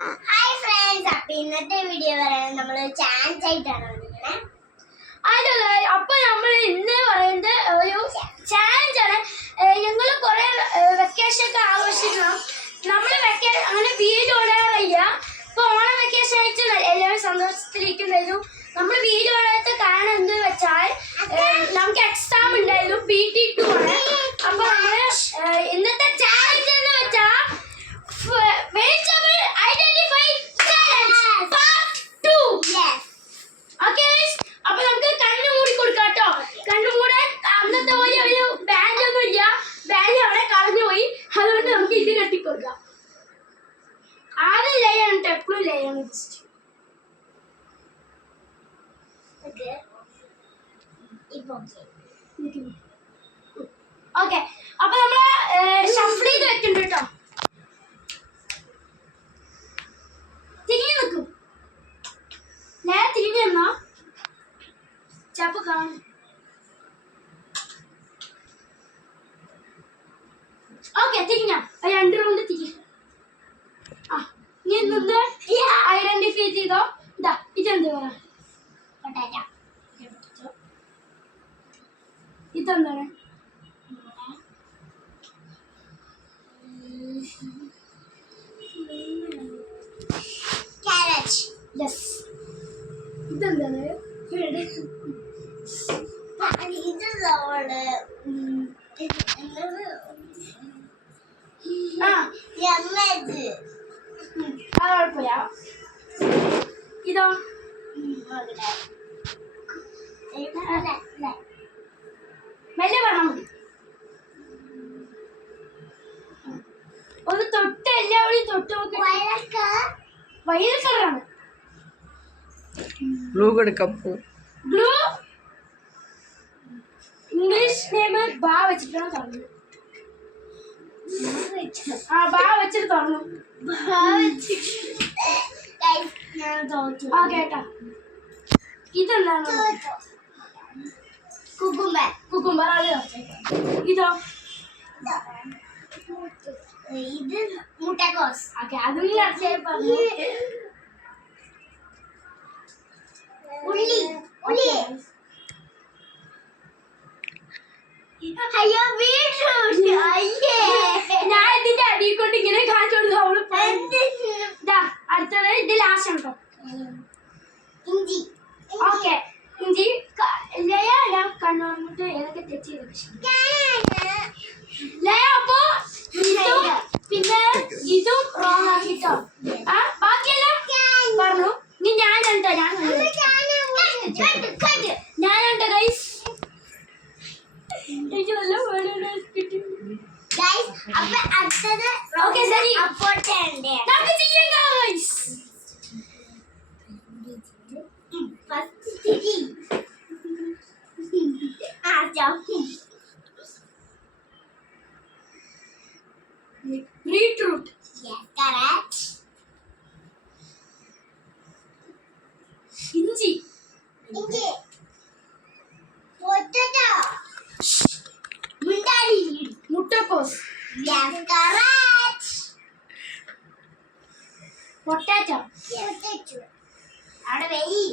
Hi friends, അപ്പൊ ഇന്നത്തെ video പറയാൻ നമ്മൾ ചാൻസ് ആയിട്ടാണ് വന്നിരിക്കണേ. അപ്പൊ നമ്മൾ ഇന്ന് പറയുന്നത് ഒരു ചാലഞ്ച് ആണ്. ഞങ്ങൾ കുറെ വെക്കേഷൻ ഒക്കെ ആഘോഷിക്കണം. നമ്മൾ അങ്ങനെ വീഡിയോ ഇടാറില്ല. ഇപ്പൊ ഓണം വെക്കേഷൻ ആയിട്ട് എല്ലാവരും സന്തോഷത്തിലിരിക്കുന്നുണ്ടായിരുന്നു. നമ്മൾ വീഡിയോ ഇടാത്ത കാരണം എന്ത് വെച്ചാൽ നമുക്ക് എക്സാം ഉണ്ടായിരുന്നു, PT2 ആണ്. അപ്പൊ നമ്മള് ഇന്നത്തെ ചാലഞ്ച് എന്ന് വെച്ചാൽ vegetable identify challenge part 2. Okay, അപ്പൊ നമുക്ക് കണ്ണു മൂടി കൊടുക്കാം കേട്ടോ. കണ്ണു മൂടാൻ അന്നത്തെ പോലെ ഒരു ബാൻഡ് ഒന്നും ഇല്ല. ബാൻഡ് അവിടെ കളഞ്ഞു പോയി. അതുകൊണ്ട് നമുക്ക് ഇത് കെട്ടിക്കൊടുക്കാം. ആദ്യം ലെയാണ് കേട്ടോ, എപ്പോഴും ലെയാണ്. ഓക്കെ, അപ്പൊ നമ്മള് ഷഫിൾ ചെയ്ത് വെക്കുന്നുണ്ട് കേട്ടോ. തിരിഞ്ഞു നിൽക്കും. നേരെ തിരിഞ്ഞു നിന്നോ, ചപ്പ് കാണും. ഓക്കെ, തിരിഞ്ഞ 2 റൗണ്ട് തിരി. നീ നിന്ന് ഐഡന്റിഫൈ ചെയ്തോ. ഇതാ ഇതെന്ത് പറ, ഇതെന്താണ്? ഇതെന്താണ്? കുഴപ്പമില്ല. ഇതോ മെല്ലെ പറഞ്ഞാൽ മതി. ഒന്ന് തൊട്ട് എല്ലാവരും തൊട്ട് നോക്കി. വയലറ്റ് കളറാണ്. ബ്ലൂ കൊടുക്കാം. ബ്ലൂ ഇംഗ്ലീഷ് നെയിം ബാ വെച്ചിട്ടാണ് തുടങ്ങുന്നത്. ബാ വെച്ചിട്ട് തുടങ്ങും. കേട്ടോ, ഇതെന്താണ്? കുക്കുംബർ. ഇതോ ഇത് മുട്ടക്കോസ്. ഓക്കെ, അതും പറഞ്ഞു. ഉള്ളി. അയ്യോ, ബീട്രൂട്ട്. ഞാൻ ഇതിന്റെ അടിയിൽ കൊണ്ട് ഇങ്ങനെ കാണിച്ചു കൊടുത്തു. അവള് അടുത്തത് ഇത് ലാസ്റ്റ് ഉണ്ടോ? ഇഞ്ചി. ഓക്കെ, ഇഞ്ചി. ലയ കണ്ണോർന്നിട്ട് ഏതൊക്കെ തെറ്റ് ലയ. അപ്പൊ ഇതും പിന്നെ ഇതും റോങ് ആക്കിട്ടോ. ബാക്കിയെല്ലാം പറഞ്ഞു. ഇനി ഞാനുണ്ടോ? ഞാനുണ്ടോ ഗൈസ്? ഓക്കെ, ശരി. നമുക്ക് ചെയ്യാം ഗൈസ്. ബീട്രൂട്ട്. ഇഞ്ചി. മുട്ടക്കോസ്. പൊട്ടാറ്റോ. അവിടെ വെയി.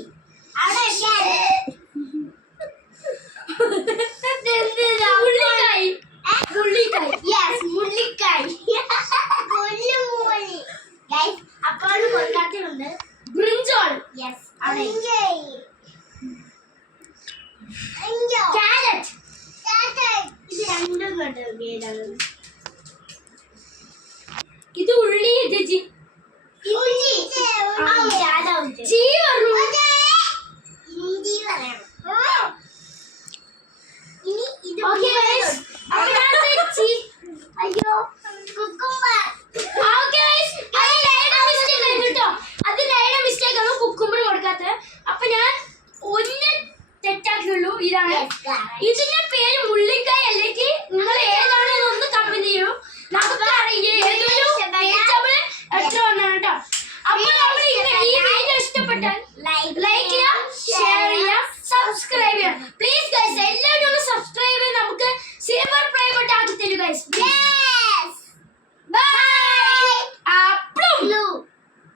അപ്പോൾ കൊൽക്കത്തയുണ്ട്. ബ്രിഞ്ചോൾ. ക്യാരറ്റ്. ഇത് രണ്ടും കണ്ടു. ഇത് ഉള്ളി. ഇത്